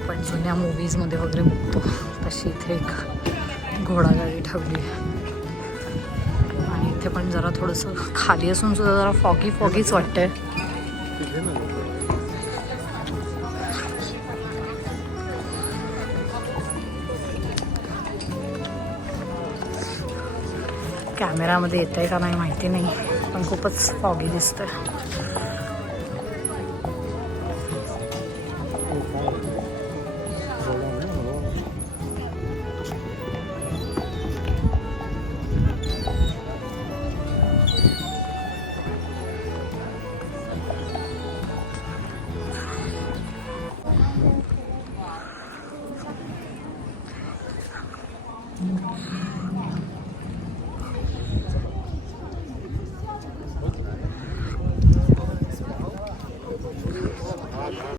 आपण जुन्या मूवीजमध्ये वगैरे बघतो तशी इथे एक घोडागाडी ठेवली आहे. आणि इथे पण जरा थोडंसं खाली असून सुद्धा जरा फॉगीच वाटतंय. कॅमेरामध्ये येत आहे का नाही माहिती नाही, पण खूपच फॉगी दिसतंय.